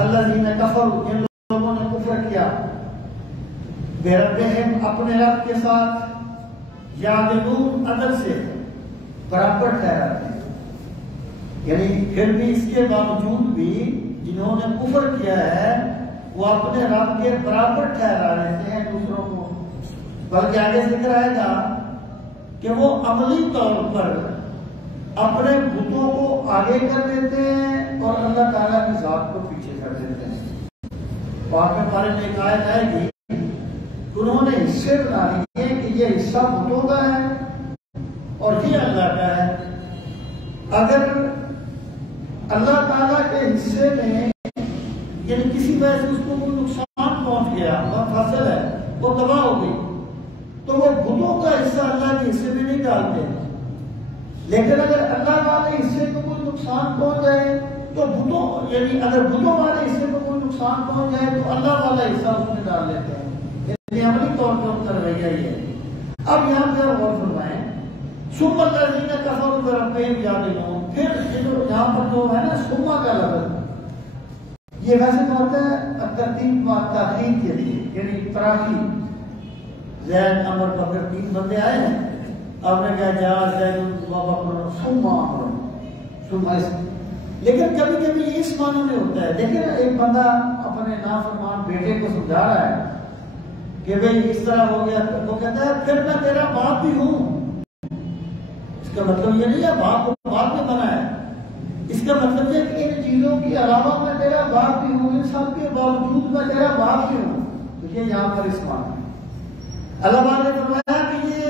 الذین کفروا، جن لوگوں نے کفر کیا، بربہم اپنے رب کے ساتھ، یعدلون عدل سے برابر ٹھہراتے ہیں. یعنی پھر بھی اس کے باوجود بھی جنہوں نے کفر کیا ہے وہ اپنے رب کے برابر ٹھہرا لیتے ہیں دوسروں کو. بلکہ آگے ذکر آئے گا کہ وہ عملی طور پر اپنے بتوں کو آگے کر دیتے ہیں اور اللہ تعالیٰ کی ذات کو پیچھے کر دیتے ہیں. پاک میں بارے میں ایک آیت آئے گی کہ انہوں نے حصے بنا لیے کہ یہ حصہ بتوں کا ہے اور یہ اللہ کا ہے. اگر اللہ تعالیٰ کے حصے میں یعنی کسی وجہ سے اس کو کوئی نقصان پہنچ گیا، وہ فصل ہے وہ تباہ ہو گئی، تو وہ بتوں کا حصہ اللہ کے حصے میں نہیں ڈالتے. لیکن اگر اللہ والے حصے کو کوئی نقصان پہنچ جائے تو بتوں یعنی اگر بتوں والے حصے کو کوئی نقصان پہنچ جائے تو اللہ والا حصہ اس میں ڈال لیتے ہیں. یعنی عملی طور پر ان کا رویہ ہی ہے. اب یہاں پہ غور فرمائیں، ثم الذین کفروا بربہم یعدلون. پھر یہاں پر جو ہے نا ثم کا لفظ، یہ ویسے تو ہوتا ہے ترتیب و تاخیر کے لیے، یعنی تراخی. زید عمر بکر 3 بندے آئے ہیں، آپ نے کہا جا زید و بکر ثم عمر ثم اس. لیکن کبھی کبھی یہ اس معنی میں ہوتا ہے. لیکن ایک بندہ اپنے نافرمان بیٹے کو سمجھا رہا ہے کہ بھئی اس طرح ہو گیا، وہ کہتا ہے پھر میں تیرا باپ بھی ہوں. اس کا مطلب یہ نہیں ہے باپ کو بعد میں بنا ہے، اس کا مطلب ہے کہ ان چیزوں کے علاوہ میں تیرا باپ بھی ہوں، ان سب کے باوجود میں تیرا باپ بھی ہوں. تو یہ یہاں پر اس معنی ہے. اللہ تعالیٰ نے فرمایا کہ یہ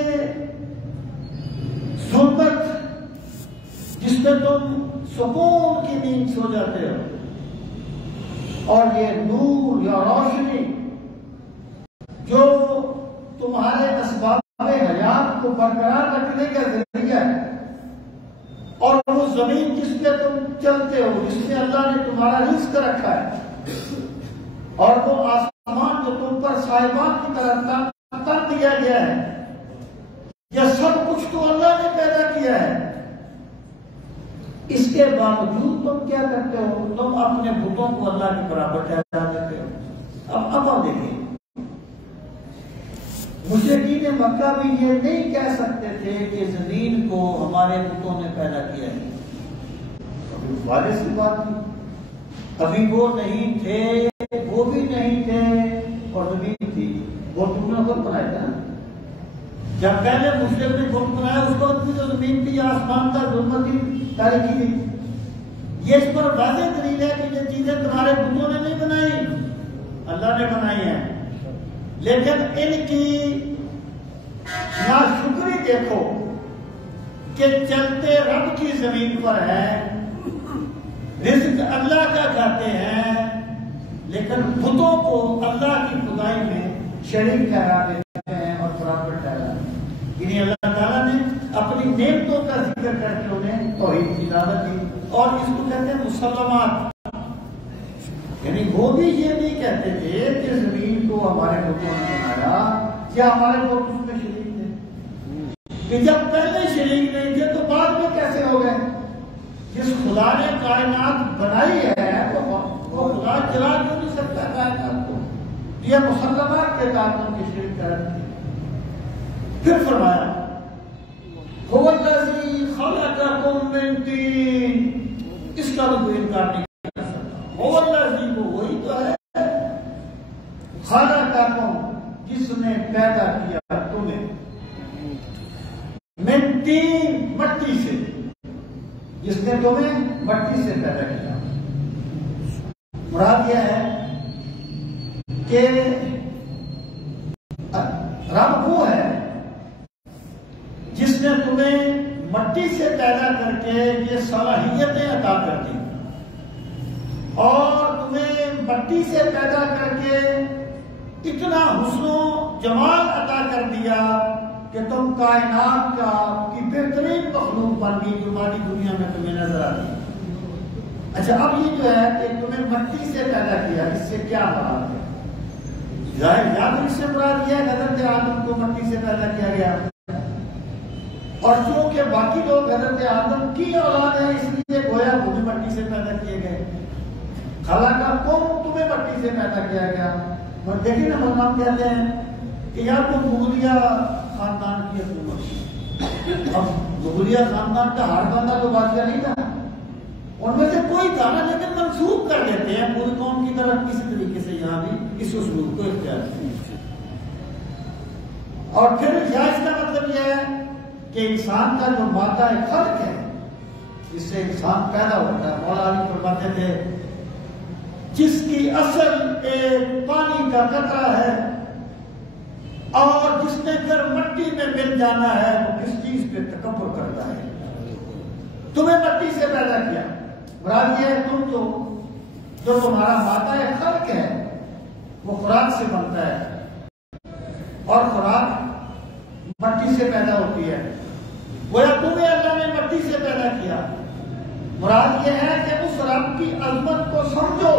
سنت جس میں تم سکون کی نیند سو جاتے ہو، اور یہ نور یا روشنی جو تمہارے اسباب حیات کو برقرار رکھنے کا ذریعہ ہے، اور وہ زمین جس پہ تم چلتے ہو، جس میں اللہ نے تمہارا رزق رکھا ہے، اور وہ آسمان جو تم پر صاحبان کی طرح کر دیا گیا ہے، یہ سب کچھ تو اللہ نے پیدا کیا ہے. اس کے باوجود تم کیا کرتے ہو؟ تم اپنے بتوں کو اللہ کے برابر ٹھہرا دیتے ہو. اب ہم دیکھیں، مشرکین مکہ بھی یہ نہیں کہہ سکتے تھے کہ زمین کو ہمارے بتوں نے پیدا کیا ہے. ابھی واضح سی بات تھی، ابھی وہ نہیں تھے، وہ بھی نہیں تھے اور زمین تھی. وہ تم نے خود بنایا تھا. جب پہلے مشرک نے بت بنایا اس وقت بھی تو زمین تھی، آسمان تھا، ظلمت تھی، تاریکی تھی. یہ اس پر واضح دلیل ہے کہ یہ چیزیں تمہارے بتوں نے نہیں بنائی، اللہ نے بنائی ہیں. لیکن ان کی ناشکری دیکھو کہ چلتے رب کی زمین پر ہے، رزق اللہ کا کھاتے ہیں، لیکن بتوں کو اللہ کی خدائی میں شریک ٹھہرا دیتے ہیں اور برابر ٹھہرا دیتے ہیں. یعنی اللہ تعالیٰ نے اپنی نعمتوں کا ذکر کر کے انہیں توحید کی دعوت دی. اور اس کو کہتے ہیں مسلمات. یعنی وہ بھی یہ نہیں کہتے تھے کہ زمین کو ہمارے بتوں نے بنایا یا ہمارے بت اس میں شریک تھے، کہ جب پہلے شریک نہیں تھے تو بعد میں کیسے ہو گئے؟ جس خدا نے کائنات بنائی ہے وہ خدا چلا کیوں نہیں سکتا کائنات کو؟ یہ مسلمات کے تعلق کی شریک کرتے تھے. پھر فرمایا هو الذی خلقکم من طین. اس کا بھی کوئی انکار نہیں کر سکتا. هو الذی کو وہی تو ہے، خلقکم جس نے پیدا کیا تمہیں، من طین مٹی سے، جس نے تمہیں مٹی سے پیدا کیا. مراد یہ ہے کہ رب وہ ہے جس نے تمہیں مٹی سے پیدا کر کے یہ صلاحیتیں عطا کر دی، اور تمہیں مٹی سے پیدا کر کے اتنا حسن و جمال عطا کر دیا کہ تم کائنات کی بہترین مخلوق بن گئی جو ہماری دنیا میں تمہیں نظر آتی. اچھا، اب یہ جو ہے کہ تمہیں مٹی سے پیدا کیا، اس سے کیا مراد ہے؟ ظاہر یاد اس سے مراد یہ ہے حضرت آدم کو مٹی سے پیدا کیا گیا، اور چونکہ باقی لوگ حضرت آدم کی اولاد ہیں اس لیے گویا وہ بھی مٹی سے پیدا کیے گئے. خلق کم تمہیں مٹی سے پیدا کیا گیا. اور دیکھیں نا مسلمان کہتے ہیں کہ یار وہ مغلیہ خاندان کی حکومت. اب مغلیہ خاندان کا ہر بندہ تو بادشاہ نہیں تھا, ان میں سے کوئی تھا نا, لیکن منسوخ کر دیتے ہیں پوری قوم کی طرف. کسی طریقے سے یہاں بھی اس اسلوب کو اختیار کیا. اور پھر یا اس کا مطلب یہ ہے کہ انسان کا جو مادہ خلق ہے جس سے انسان پیدا ہوتا ہے, مولا علی فرماتے تھے جس کی اصل ایک پانی کا قطرہ ہے اور جس نے پھر مٹی میں مل جانا ہے وہ کس چیز پہ تکبر کرتا ہے. تمہیں مٹی سے پیدا کیا, مراد یہ ہے تم تو جو تمہارا مادہ خلق ہے وہ خوراک سے بنتا ہے اور خوراک مٹی سے پیدا ہوتی ہے. گویا تمہیں اللہ نے مٹی سے پیدا کیا. مراد یہ ہے کہ اس رب کی عظمت کو سمجھو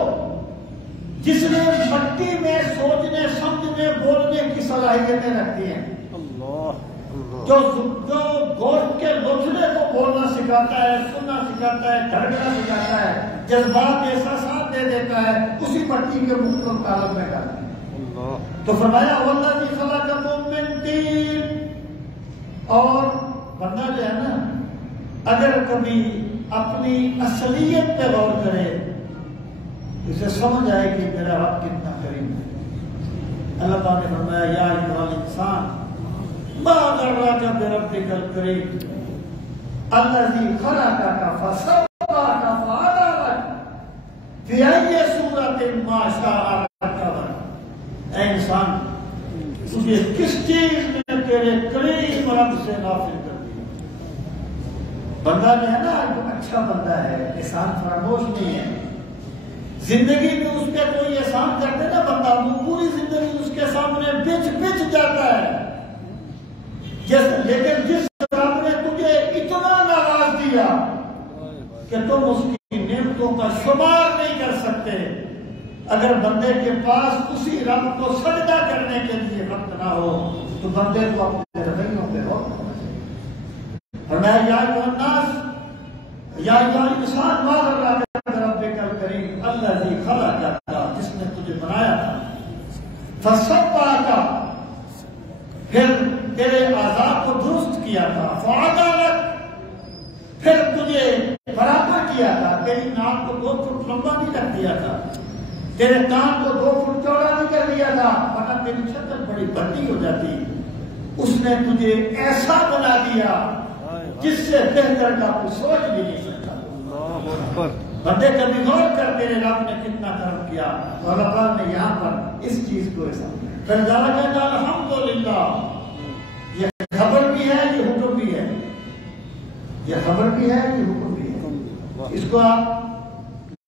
جس نے مٹی میں سوچنے سمجھنے بولنے کی صلاحیتیں رکھتی ہیں. جو گوشت کے لوچنے کو بولنا سکھاتا ہے, سننا سکھاتا ہے, دھڑکنا سکھاتا ہے, جذبات احساسات دے دیتا ہے, اسی مٹی کے مختلف تعلق میں کرتا ہے. تو فرمایا والذی خلقکم من طین. اور بندہ جو ہے نا اگر کبھی اپنی اصلیت پہ غور کرے اسے سمجھ آئے کہ میرا رب کتنا کریم ہے. اللہ تعالیٰ نے فرمایا یا ایھا الانسان ما غرک بربک الکریم الذی خلقک فسواک فعدلک فی ای صورۃ ما شاء رکبک. اے انسان تجھے کس چیز نے تیرے کریم رب سے غافل کر دیا. بندہ جو ہے نا جو اچھا بندہ ہے, احسان فراموش نہیں ہے, زندگی میں اس پہ کوئی احسان کرتے نا بندہ وہ پوری زندگی اس کے سامنے بچ جاتا ہے. لیکن جس رب نے تجھے اتنا نواز دیا کہ تم اس کی نعمتوں کا شمار نہیں کر سکتے, اگر بندے کے پاس اسی رب کو سجدہ کرنے کے لیے وقت نہ ہو تو بندے کو اپنے رویوں پہ غور کرنا چاہیے. فرمایا یا ایھا الناس یا ایھا الانسان ما غرک بربک الکریم الذی خلقک, جس نے تجھے بنایا تھا, فسواک, پھر تیرے اعضاء کو درست کیا تھا, فعدلک, پھر تجھے برابر کیا تھا, تیری ناک کو 2 فٹ لمبا نہیں کر دیا تھا, تیرے کان کو 2 فٹ چوڑا نہیں کر دیا تھا ورنہ تیری شکل بڑی بھدی ہو جاتی. اس نے تجھے ایسا بنا دیا جس سے بہتر کا کوئی سوچ بھی نہیں سکتا. بندے کبھی غور کر تیرے رب نے کتنا کرم کیا. تو اللہ تعالیٰ نے یہاں پر اس چیز کو ایسا الحمدللہ, یہ خبر بھی ہے یہ حکم بھی ہے, یہ خبر بھی ہے یہ حکم بھی ہے. اس کو آپ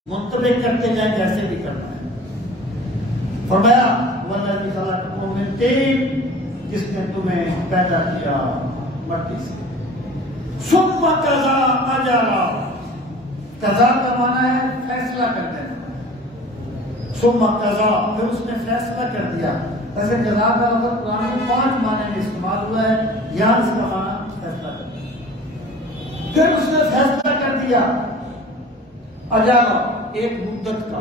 منطبق کرتے جائیں جیسے بھی کرنا ہے. فرمایا والذی خلقکم من طین, جس نے تمہیں پیدا کیا مٹی سے. ثم قضا اجلا, قضا کا معنی ہے فیصلہ کر دینا. ثم قضا, پھر اس نے فیصلہ کر دیا. ویسے قضا کا لفظ قرآن میں 5 معنی میں استعمال ہوا ہے, یہاں اس کا معنی فیصلہ کر دیا. پھر اس نے فیصلہ کر دیا اجلا, ایک مدت کا,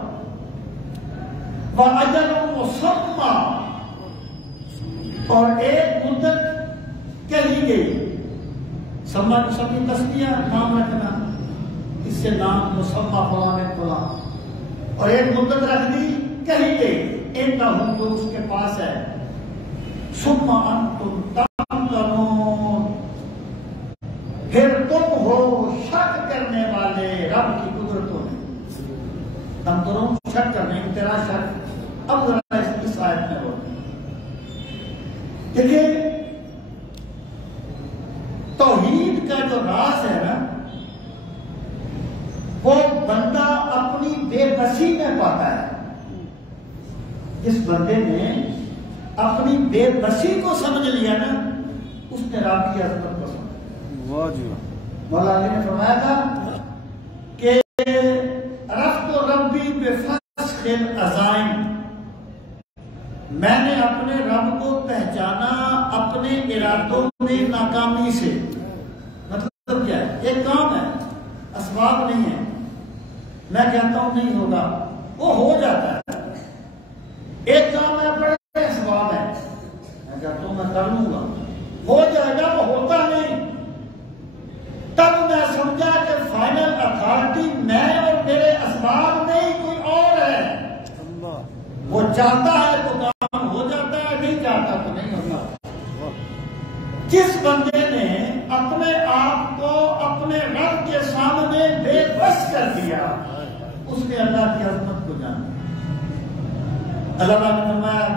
وَأَجَلٌ مُّسَمًّى, اور ایک مدت کہی گئی. سما مسمی تسمیہ نام رکھنا, اس سے نام مسمہ فلاں فلاں, اور ایک مدت رکھ دی کہی گئی انہم, جو اس کے پاس ہے. ثم انتم تمترون, پھر تم ہو شک کرنے والے رب کی قدرتوں میں. تمترون شک کرنے, تیرا شک. اب ذرا اس آیت میں ہوتا ہے دیکھیں توحید کا جو راز ہے نا وہ بندہ اپنی بے بسی میں پاتا ہے. جس بندے نے اپنی بے بسی کو سمجھ لیا نا اس نے رب کی عظمت کو سمجھا. مولا علی نے فرمایا تھا کہ رفت ربی بفسخ العزائم, میں نے اپنے رب کو پہچانا اپنے ارادوں میں ناکامی سے. مطلب کیا ہے, ایک کام ہے, اسباب نہیں ہے, میں کہتا ہوں نہیں ہوگا, وہ ہو جاتا ہے. ایک کام ہے بڑے اسباب ہے، میں کہتا ہوں میں کر لوں گا، ہو جائے گا، وہ ہوتا نہیں. تب میں سمجھا کہ فائنل اتھارٹی میں اور میرے اسباب نہیں، کوئی اور ہے. وہ چاہتا ہے تو کام ہو جاتا ہے، نہیں چاہتا تو نہیں ہوتا. جس بندے نے اپنے آپ کو اپنے رب کے سامنے بے بس کر دیا، اس نے اللہ کی عظمت کو جانا. اللہ نے فرمایا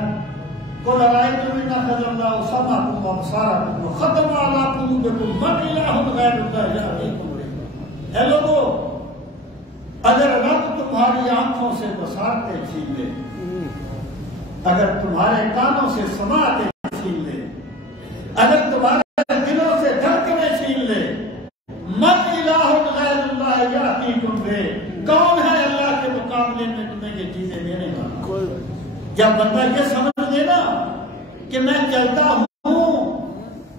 قل ارأيتم إن أخذ الله سمعكم وأبصاركم وختم على قلوبكم من إله غير الله يأتيكم به. اے لوگو، اگر رب تمہاری آنکھوں سے بصارتیں چھین لے، اگر تمہارے کانوں سے سماعتیں چھین لے، اگر تمہارے دلوں سے دھڑکنیں چھین لے، من الہ غیر اللہ یاتیکم بہ، کون ہے اللہ کے مقابلے میں تمہیں یہ چیزیں دینے والا؟ جب بندہ یہ سمجھ لے نا کہ میں چلتا ہوں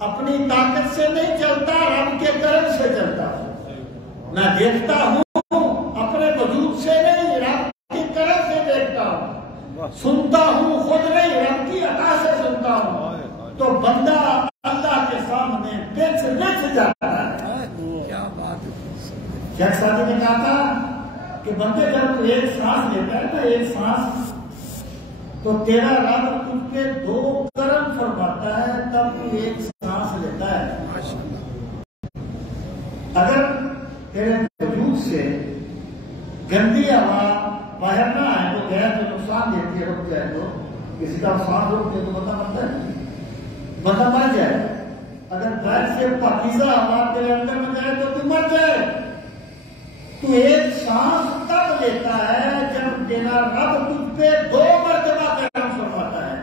اپنی طاقت سے نہیں چلتا، رب کے کرم سے چلتا ہوں. میں دیکھتا ہوں اپنے وجود سے نہیں، رب کے کرم سے دیکھتا ہوں. سنتا ہوں خود نہیں، رب کی عطا سے سنتا ہوں. تو بندہ اللہ کے سامنے بچ جاتا ہے. کیا بات ہے. شیخ سعدی نے کہا تھا کہ بندے جب تو ایک سانس لیتا ہے نا، ایک سانس، تو تیرا رب تجھ کے 2 کرم فرماتا ہے، تب تو ایک سانس لیتا ہے. اگر تیرے وجود سے گندی ہوا باہر نہ آئے تو غیر جو نقصان دیتی ہے، رک جائے تو کسی کا سانس روک دے تو بندہ مرتا ہے، بندہ مر جائے. اگر غیر سے پاکیزہ ہوا تیرے اندر میں جائے تو تو مر جائے. تو ایک سانس تب لیتا ہے جب تیرا رب تجھ پہ 2 مرتبہ کرم فرماتا ہے.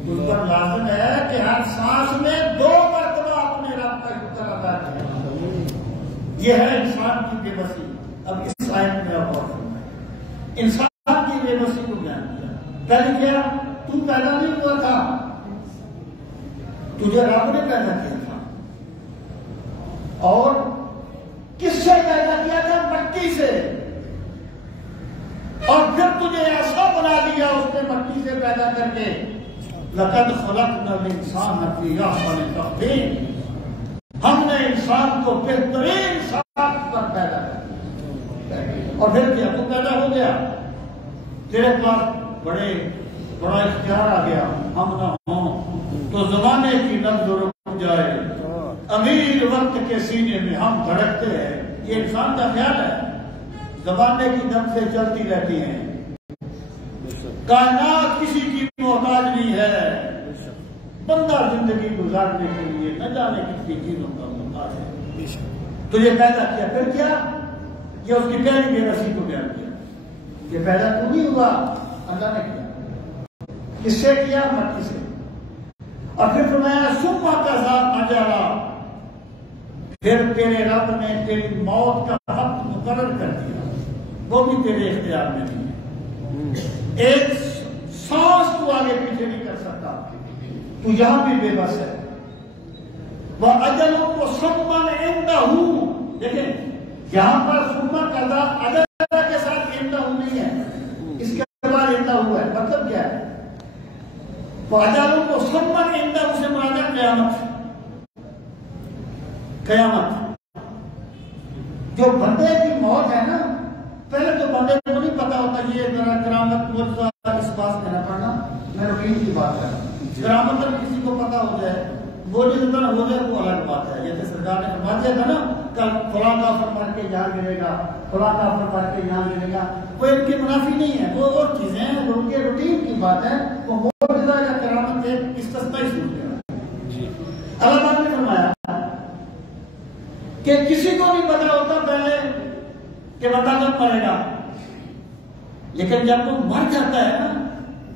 تجھ پر لازم ہے کہ ہر سانس میں 2 مرتبہ اپنے رب کا شکر ادا کرے. یہ ہے انسان کی بے بسی. اب اس آیت میں اور انسان کی بے بسی کو بیان کیا. پہلے کیا تو پیدا نہیں ہوا تھا، تجھے رب نے پیدا کیا تھا. اور کس سے پیدا کیا تھا؟ مٹی سے. اور پھر تجھے ایسا بنا دیا اس نے مٹی سے پیدا کر کے، لقد خلقنا الانسان فی احسن تقویم. ہم نے انسان کو بہترین ساخت پر پیدا کیا. اور پھر کیا؟ تو پیدا ہو گیا، تیرے پاس بڑا اختیار آ گیا. ہم نہ ہوں تو زمانے کی نبض رک جائے، امیر وقت کے سینے میں ہم دھڑکتے ہیں. یہ انسان کا خیال ہے. زمانے کی دم سے چلتی رہتی ہیں. کائنات کسی کی محتاج نہیں ہے. بندہ زندگی گزارنے کے لیے نہ جانے کتنی چیزوں کا محتاج ہے. تو یہ پیدا کیا، پھر کیا؟ یہ اس کی پہلی بے بسی کو بیان کیا. یہ پیدا تو نہیں ہوا، اللہ نے کیا. کس سے کیا؟ مٹی سے. اور پھر فرمایا ثم قضا اجلا، پھر تیرے رب نے تیری موت کا وقت مقرر کر دیا. وہ بھی تیرے اختیار میں نہیں ہے. ایک سانس تو آگے پیچھے نہیں کر سکتا. تو یہاں بھی بے بس ہے. وَأَجَلٌ مُّسَمًّى عِندَهُ، دیکھیں یہاں پر ثم قضا اجلا کے ساتھ عندہ نہیں ہے، اس کے بعد عندہ ہے. مطلب کیا ہے؟ وَأَجَلٌ مُّسَمًّى عِندَهُ سے مراد ہے قیامت. قیامت جو بندے کی موت ہے نا، پہلے تو بندے کو نہیں پتا ہوتا. یہ ذرا کرامت معجزہ اس بات میں نہ پڑھنا، میں روٹین کی بات کر رہا ہوں. کرامت کسی کو پتا ہو جائے، وہ جس طرح ہو جائے وہ الگ بات ہے. جیسے سرکار نے فرما دیا تھا نا، کل فلاں کا فرما کے یہاں گرے گا، فلاں کا فرما کے یہاں گرے گا، وہ ان کی منافی نہیں ہے. وہ اور چیزیں ہیں، ان کے روٹین کی بات ہے. وہ معجزہ یا کرامت ایک استثنائی صورت ہے. اللہ نے فرمایا کہ کسی کو نہیں پتا ہوتا پہلے کہ بندہ کب مرے گا، لیکن جب وہ مر جاتا ہے نا،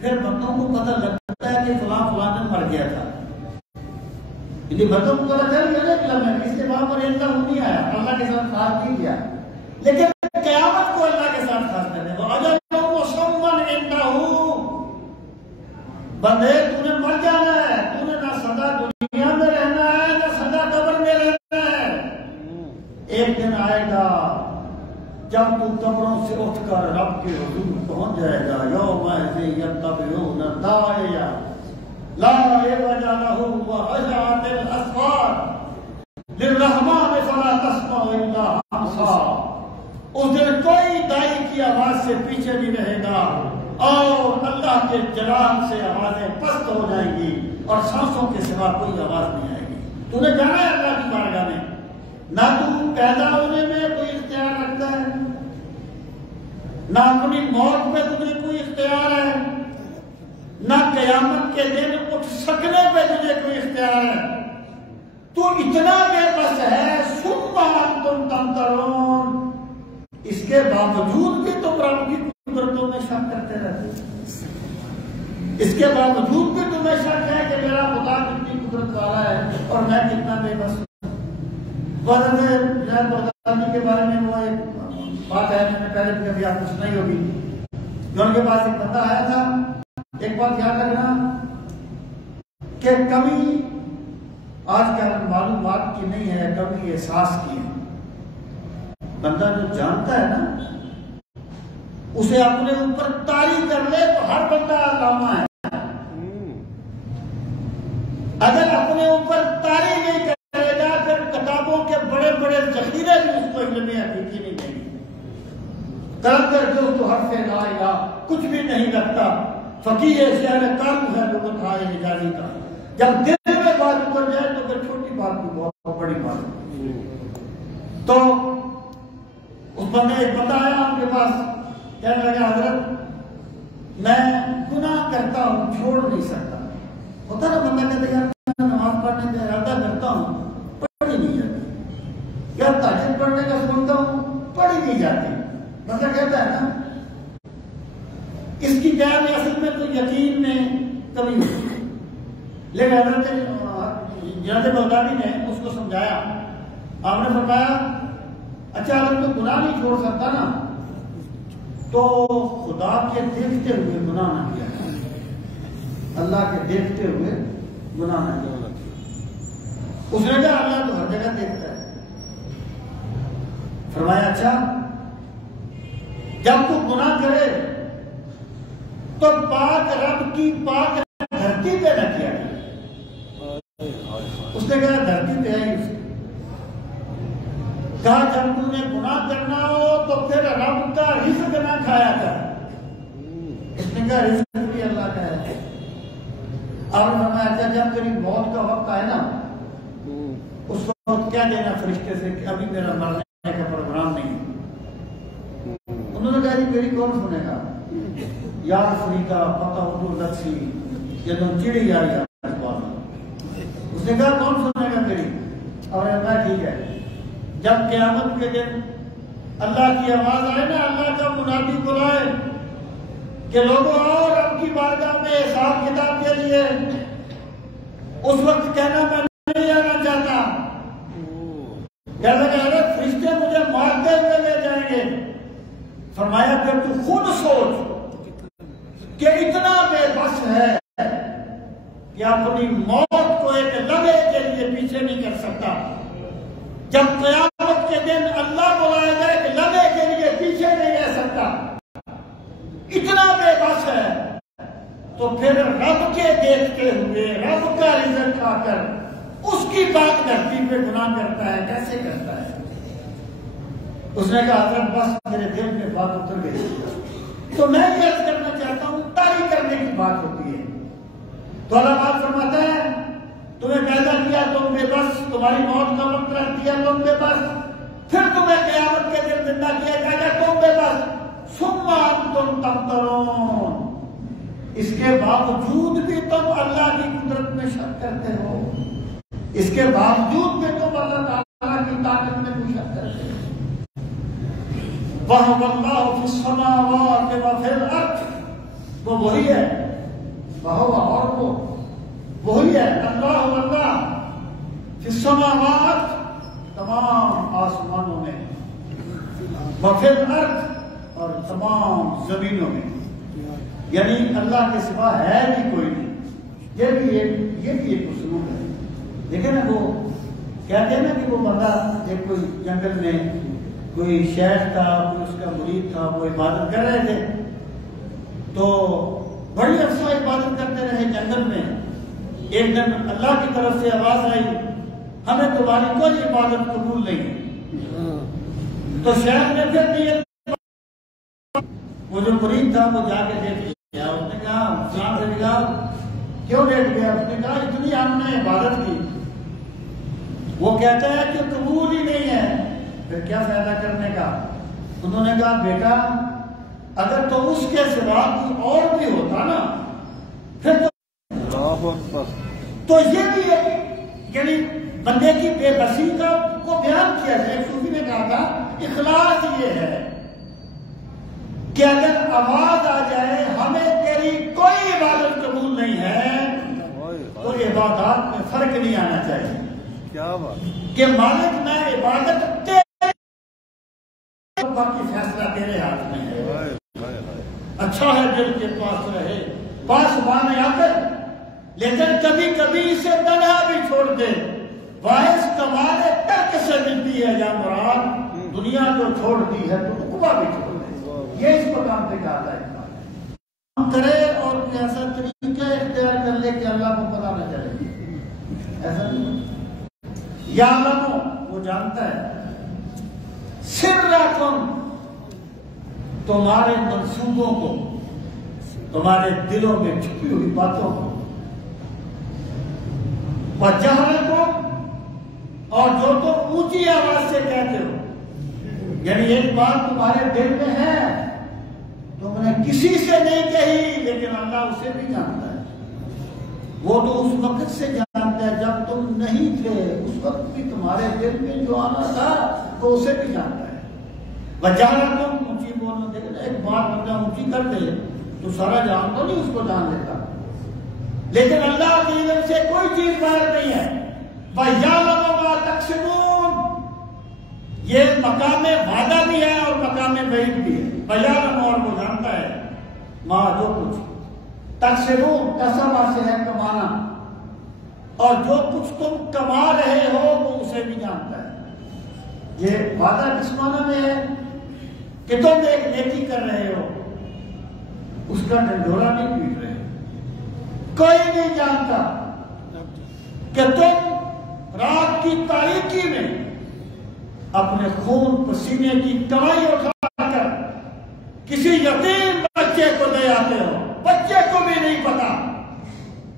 پھر بندوں کو پتہ لگتا ہے کہ فلاں فلاں دن مر گیا تھا. یعنی بندوں کو پتہ چل گیا نا کہ اس کے بعد پر عندہ نہیں آیا، اللہ کے ساتھ خاص نہیں کیا. لیکن قیامت کو اللہ کے ساتھ خاص کرنے کو اجل مسمًى عندہ. بندے تو نے مر جانا ہے، تو نے نہ سدا دنیا میں رہنا ہے نہ سدا قبر میں رہنا ہے. ایک دن آئے گا جب تو قبروں سے اٹھ کر رب کے حضور پہنچ جائے گا. یوم یتبعون الداعی لا عوج لہ وخشعت الاصوات للرحمن فلا تسمع الا همسا. اس دن کوئی دائی کی آواز سے پیچھے نہیں رہے گا اور اللہ کے جلال سے آوازیں پست ہو جائیں گی اور سانسوں کے سوا کوئی آواز نہیں آئے گی. تو نے جانا ہے اللہ کی بارگاہ میں. نہ تو پیدا ہونے میں کوئی اختیار رکھتا ہے, نہ اپنی موت پہ تجھے کوئی اختیار ہے, نہ قیامت کے دن اٹھ سکنے پہ تجھے کوئی اختیار ہے. تو اتنا بے بس ہے. ثم انتم تمترون. اس کے باوجود بھی تم رب کی قدرتوں میں شک کرتے رہتے. اس کے باوجود بھی تمہیں شک ہے کہ میرا خدا کتنی قدرت والا ہے اور میں کتنا بے بس ہوں. بردانی کے بارے میں وہ ایک بات ہے, میں نے پہلے بھی کبھی آپ کو سنائی ہوگی. جو ان کے پاس ایک بندہ آیا تھا. ایک بات یاد رکھنا کہ کمی آج کل معلومات کی نہیں ہے, کمی احساس کی ہے. بندہ جو جانتا ہے نا اسے اپنے اوپر طاری کر لے تو ہر بندہ علامہ ہے. اگر اپنے اوپر طاری نہیں کرے گا پھر کتابوں کے بڑے بڑے ذخیرے بھی اس کو علم حقیقی نہیں دیں گے. کر جو تو حرف لا الہ کچھ بھی نہیں رکھتا. فقیہ شہر کام ہے لغت ہائے حجازی کا. جب دل میں بات اتر جائے تو پھر چھوٹی بات بھی بہت بڑی بات. تو اس بندے ایک بندہ آیا آپ کے پاس, کہنے لگا حضرت میں گناہ کرتا ہوں چھوڑ نہیں سکتا. ہوتا نا بندہ کہتے ہیں میں نماز پڑھنے کا ارادہ کرتا ہوں پڑھی نہیں جاتی, یا تہجد پڑھنے کا سوچتا ہوں پڑھی نہیں جاتی. بندہ کہتا ہے نا اس کی کیا میں اصل میں تو یقین میں کمی ہوتی ہے. لیکن حضرت جناب بغدادی نے اس کو سمجھایا. آپ نے فرمایا اچھا اگر تو گناہ نہیں چھوڑ سکتا نا تو خدا کے دیکھتے ہوئے گناہ نہ کیا, اللہ کے دیکھتے ہوئے گناہ نہ کیا. اس نے کہا اللہ تو ہر جگہ دیکھتا ہے. فرمایا اچھا جب تو گناہ کرے تو پاک رب کی پاک دھرتی پہ نہ کیا. اس نے کہا دھرتی پہ ہے اس. کہا جب تم نے گناہ کرنا ہو تو پھر رب کا رزق نہ کھایا کر. اس نے کہا رزق بھی اللہ کا ہے. اور فرمایا اچھا جب تیری موت کا وقت آئے نا اس وقت کیا دینا فرشتے سے کہ ابھی میرا مرنے کا پروگرام نہیں. انہوں نے کہا جی میری کون سنے گا یار فریقہ پتہ اردو لکسی یہ تو چڑی جا رہی ہے. اس نے کہا کون سنے گا میری. اور میں ٹھیک ہے. جب قیامت کے دن اللہ کی آواز آئے نا, اللہ کا منادی بلائے کہ لوگوں آؤ رب کی بارگاہ میں حساب کتاب کے لیے, اس وقت کہنا میں نہیں آنا چاہتا. کہنے لگا ارے فرشتے مجھے مارتے ہوئے لے جائیں گے. فرمایا پھر تو خود سوچ کہ اتنا بے بس ہے کہ اپنی موت کو ایک لمحے کے لیے پیچھے نہیں کر سکتا. جب قیامت کے دن اللہ بلائے گا کہ لمحے کے لیے پیچھے نہیں رہ سکتا, اتنا بے بس ہے, تو پھر رب کے دیکھتے ہوئے رب کا رزق کھا کر اس کی بات دھرتی پہ گناہ کرتا ہے, کیسے کرتا ہے. اس نے کہا حضرت بس میرے دل میں بات اتر گئی. تو میں یہ عرض کرنا چاہتا ہوں طاری کرنے کی بات ہوتی ہے. تو اللہ بات فرماتا ہے تمہیں پیدا کیا تم بے بس, تمہاری موت کا وقت رکھ دیا تم بے بس, پھر تمہیں قیامت کے دن زندہ کیا جائے گا تم بے بس. ثم انتم تمترون. اس کے باوجود بھی تم اللہ کی قدرت میں شک کرتے ہو. اس کے باوجود بھی تم اللہ تعالیٰ کی طاقت میں بھی شک کرتے ہو. وَهُوَ اللَّهُ فِي السَّمَاوَاتِ وَفِي الْأَرْضِ. وہ وہی ہے, وَهُوَ اور وہ وہی ہے اللہ اللہ فی السماوات تمام آسمانوں میں, وفی الارض اور تمام زمینوں میں. یعنی اللہ کے سوا ہے بھی کوئی نہیں. یہ بھی ایک اسلوب ہے. دیکھیں نا وہ کہتے ہیں نا کہ وہ بندہ ایک کوئی جنگل میں کوئی شیخ تھا، کوئی اس کا مرید تھا، وہ عبادت کر رہے تھے، تو بڑی عرصہ عبادت کرتے رہے جنگل میں۔ ایک دن اللہ کی طرف سے آواز آئی، ہمیں تمہاری کوئی عبادت قبول نہیں۔ تو شیخ نے پھر نیت، وہ جو مرید تھا وہ جا کے دیکھ لیا، اس نے کہا فلاں سے کہا کیوں لیٹ گیا؟ اس نے کہا اتنی ہم نے عبادت کی، وہ کہتا ہے کہ قبول ہی نہیں ہے، پھر کیا فائدہ کرنے کا؟ انہوں نے کہا بیٹا اگر تو اس کے سوا کوئی اور بھی ہوتا نا پھر تو یہ بھی ہے، یعنی بندے کی بے بسی کو بیان کیا جائے۔ ایک صوفی نے کہا تھا اخلاص یہ ہے کہ اگر آواز آ جائے ہمیں تیری کوئی عبادت قبول نہیں ہے تو عبادات میں فرق نہیں آنا چاہیے، کیا بات کہ مالک میں عبادت تیرے، باقی فیصلہ تیرے ہاتھ میں ہے۔ اچھا ہے دل کے پاس رہے پاسبان آ کر، لیکن کبھی کبھی اسے تنہا بھی چھوڑ دے، باعث کمال ترک سے ملتی ہے یا مراد، دنیا جو چھوڑ دی ہے تو عقبہ بھی چھوڑ دے۔ یہ اس مقام پہ کہا ہے ہم کرے اور ایسا طریقہ اختیار کر لے کہ اللہ کو پتہ نہ چلے، ایسا نہیں۔ یا علم وہ جانتا ہے، سرکم تمہارے منصوبوں کو، تمہارے دلوں میں چھپی ہوئی باتوں کو، وجہرکم اور جو تم اونچی آواز سے کہتے ہو، یعنی ایک بات تمہارے دل میں ہے تم نے کسی سے نہیں کہی لیکن اللہ اسے بھی جانتا ہے، وہ تو اس وقت سے جانتا ہے جب تم نہیں تھے، اس وقت بھی تمہارے دل میں جو آنا تھا وہ اسے بھی جانتا ہے۔ وجہرکم اونچی بولنا، لیکن ایک بات بندہ اونچی کر دے تو سارا جان تو نہیں اس کو جان لیتا، لیکن اللہ کی علم سے کوئی چیز باہر نہیں ہے۔ وَيَعْلَمُ مَا تَكْسِبُونَ یہ مقام وعدہ بھی ہے اور مقام وعید بھی ہے۔ وَيَعْلَمُ اور وہ جانتا ہے، ماں جو کچھ تَكْسِبُونَ کسبہ سے ہے کمانا، اور جو کچھ تم کما رہے ہو وہ اسے بھی جانتا ہے۔ یہ وعدہ کس معنی میں ہے کہ تم ایک نیکی کر رہے ہو، اس کا ڈنڈورا نہیں پیٹ رہے، کوئی نہیں جانتا کہ تم رات کی تاریکی میں اپنے خون پسینے کی کمائی اٹھا کر کسی یتیم بچے کو دے آتے ہو، بچے کو بھی نہیں پتا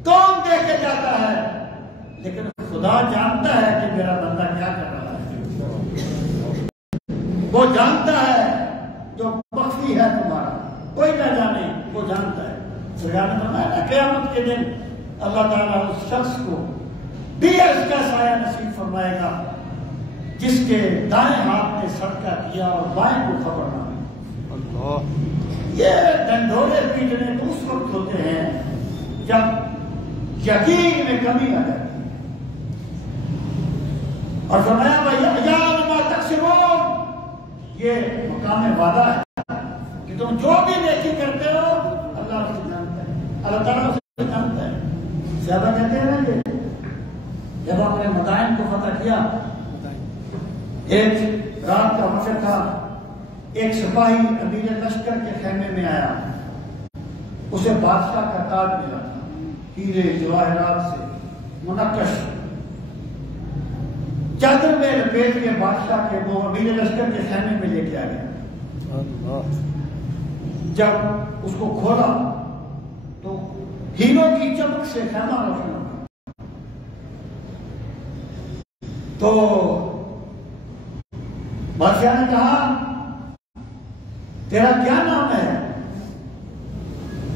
کون دے کے جاتا ہے، لیکن خدا جانتا ہے کہ میرا بندہ کیا کر رہا ہے، وہ جانتا ہے جو مخفی ہے تمہارا، کوئی نہ جانے، وہ جانتا ہے۔ قیامت کے دن اللہ تعالیٰ اس شخص کو بھی عرش کا سایہ نصیب فرمائے گا جس کے دائیں ہاتھ نے صدقہ کیا اور بائیں کو خبر نہ ہوئی۔ یہ ڈنڈورے پیٹنے تو اس وقت ہوتے ہیں جب یقین میں کمی آ جاتی ہے، اور فرمایا وَيَعْلَمُ مَا تَكْسِبُونَ یہ مقام وعدہ ہے کہ تم جو بھی نیکی کرتے ہو اللہ سے جانتا ہے، اللہ تعالیٰ سے جانتا ہے۔ زیادہ کہتے ہیں نا کہ جب آپ نے مدائن کو فتح کیا، ایک رات کا وقت تھا، ایک سپاہی امیر لشکر کے خیمے میں آیا، اسے بادشاہ کا تاج ملا تھا، ہیرے جواہرات سے منقش، چادر میں لپیٹ کے بادشاہ کے وہ امیر لشکر کے خیمے میں لے کے آ گیا۔ جب اس کو کھولا تو ہیروں کی چمک سے خیمہ روشن ہوا، تو بادشاہ نے کہا تیرا کیا نام ہے؟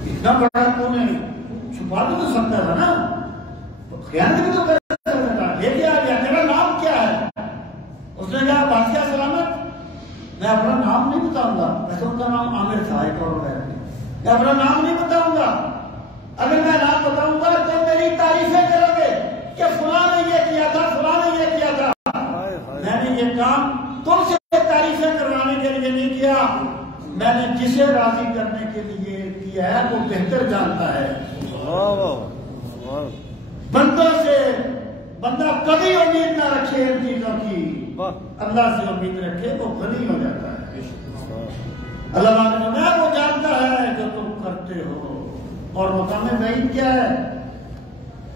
اتنا بڑا تو نے چھپا بھی تو سکتا تھا نا، خیانت بھی تو کر سکتا تھا، لے کے آ گیا، تیرا نام کیا ہے؟ اس نے کہا بادشاہ سلامت میں اپنا نام نہیں بتاؤں گا، ویسے ان کا نام عامر تھا، ایک اور میں اپنا نام نہیں بتاؤں گا، اگر میں نام بتاؤں گا تو میری تعریفیں کرو گے کہ فلاں نے یہ کیا تھا، فلاں نے یہ کیا تھا۔ میں نے یہ کام تم سے تعریفیں کروانے کے لیے نہیں کیا، میں نے جسے راضی کرنے کے لیے کیا ہے وہ بہتر جانتا ہے۔ بندوں سے بندہ کبھی امید نہ رکھے ان چیزوں کی، اللہ سے امید رکھے وہ غنی ہو جاتا ہے۔ اللہ تعالیٰ نے فرمایا وہ جانتا ہے جو تم کرتے ہو، اور مقام بعید کیا ہے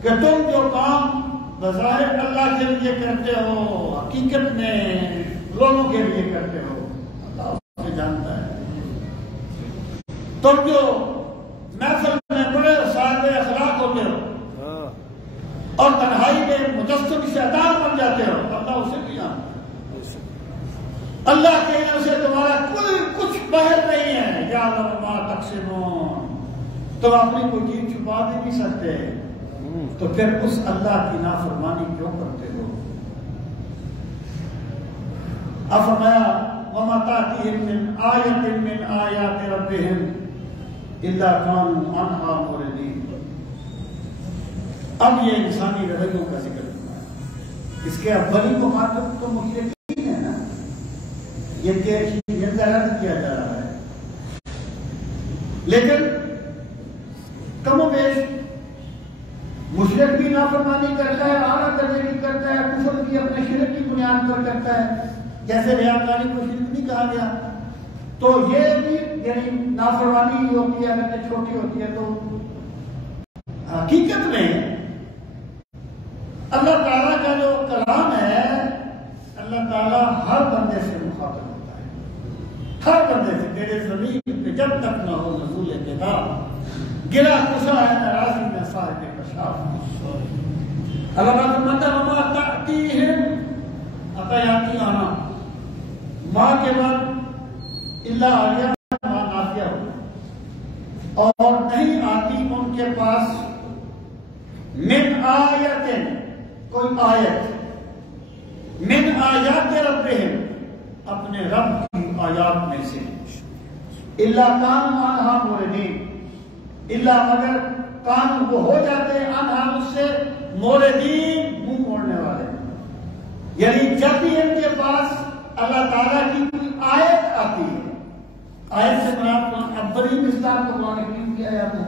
کہ تم جو کام بظاہر اللہ کے لیے کرتے ہو حقیقت میں لوگوں کے لیے کرتے ہو، اللہ اسے جانتا ہے۔ تم جو محفل میں بڑے صاحب اخلاق ہوتے ہو اور تنہائی میں مجسم شیطان بن جاتے ہو، اللہ اسے بھی جانتا ہے۔ اللہ کے علم سے تمہارا کوئی کچھ باہر نہیں ہے، یا ما تقسمون، تم اپنی کوئی چیز چھپا بھی نہیں سکتے، تو پھر اس اللہ کی نافرمانی کیوں کرتے ہو؟ اب فرمایا وَمَا تَأْتِيهِم مِّنْ آیَةٍ مِّنْ آیَاتِ رَبِّهِمْ إِلَّا كَانُوا عَنْهَا مُعْرِضِينَ۔ اب یہ انسانی رویوں کا ذکر ہوا ہے، اس کے اولی مخاطب تو مشرکین ہیں نا، یہ رد کیا جا رہا ہے، لیکن کم و بیش مشرک بھی نافرمانی کرتا ہے، اعلیٰ درجے کی کرتا ہے، کفر بھی اپنے شرک کی بنیاد پر کرتا ہے، جیسے ریاکاری کو شرک نہیں کہا گیا، تو یہ بھی یعنی نافرمانی ہوتی ہے، اگر چھوٹی ہوتی ہے تو حقیقت میں اللہ تعالیٰ کا جو کلام ہے، اللہ تعالیٰ ہر بندے سے مخاطب ہوتا ہے، ہر بندے سے، میرے زمین پہ جب تک نہ ہو نزول کتاب، گرا کسا ہے ناراضی میں صاحب کشاف۔ اللہ تعالیٰ فرماتا ہے وَمَا تَأْتِيهِمْ، عطیاتی آنا، ماں کے بعد اللہ آیا، ماں نافیہ ہو، اور نہیں آتی ان کے پاس من آیت، کوئی آیت، من آیات ربہم، اپنے رب کی آیات میں سے، اللہ کانوا عنہا معرضین، اللہ مگر کان وہ ہو جاتے ہیں عنہا اس سے معرضین، منہ موڑنے والے، یعنی جب بھی ان کے پاس اللہ تعالیٰ کی کوئی آیت آتی ہے، آیت سے مراد اولی مصداق کو قرآن کریم کی آیات ہے،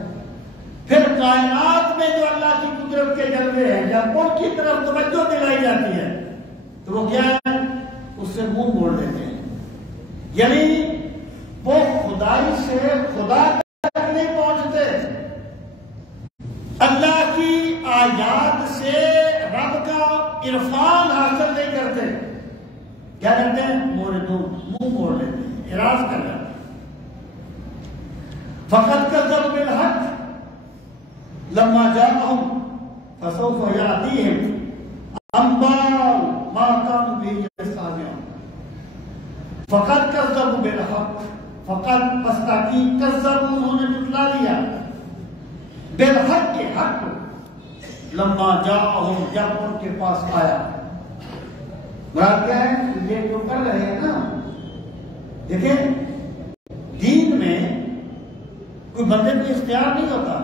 پھر کائنات میں جو اللہ کی قدرت کے جلوے ہیں جب ان کی طرف توجہ دلائی جاتی ہے تو وہ کیا ہے، اس سے منہ موڑ لیتے ہیں، یعنی وہ خدائی سے خدا تک نہیں پہنچتے، اللہ کی آیات سے رب کا عرفان حاصل نہیں کرتے، کیا کرتے ہیں، موردون، منہ موڑ لیتے ہیں، اعراض کر جاتے ہیں۔ فَقَدْ كَذَّبُوا بِالْحَقِّ لَمَّا جَاءَهُمْ فَسَوْفَ يَأْتِيهِمْ أَنبَاءُ مَا كَانُوا بِهِ يَسْتَهْزِئُونَ۔ فَقَدْ كَذَّبُوا بِالْحَقِّ، فقط پس تحقیق کذبوا، انہوں نے جھٹلا دیا، بالحق کے حق، لما جاءہم، جب ان کے پاس آیا۔ مراد کیا ہے، یہ جو کر رہے ہیں نا، دیکھیں دین میں کوئی بندے کو اختیار نہیں ہوتا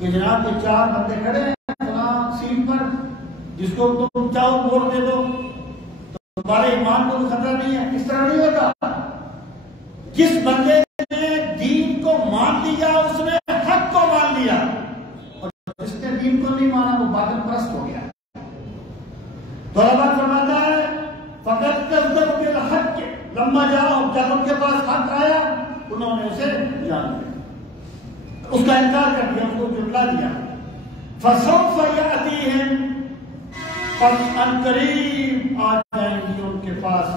کہ جناب یہ 4 بندے کھڑے ہیں فلاں سیٹ پر، جس کو تم چاہو ووٹ دے دو، تمہارے ایمان کو خطرہ نہیں ہے، اس طرح نہیں ہوتا۔ جس بندے نے دین کو مان لیا اس نے حق کو مان لیا، اور جس نے دین کو نہیں مانا وہ باطل پرست ہو گیا۔ تو اللہ فرماتا ہے فقط کذبوا بالحق لما جاءہم، جب ان کے پاس حق آیا انہوں نے اسے جان لیا، اس کا انکار کر دیا، اس کو جھٹلا دیا۔ فسوف یأتیہم، پس ان قریب آ جائیں گی ان کے پاس،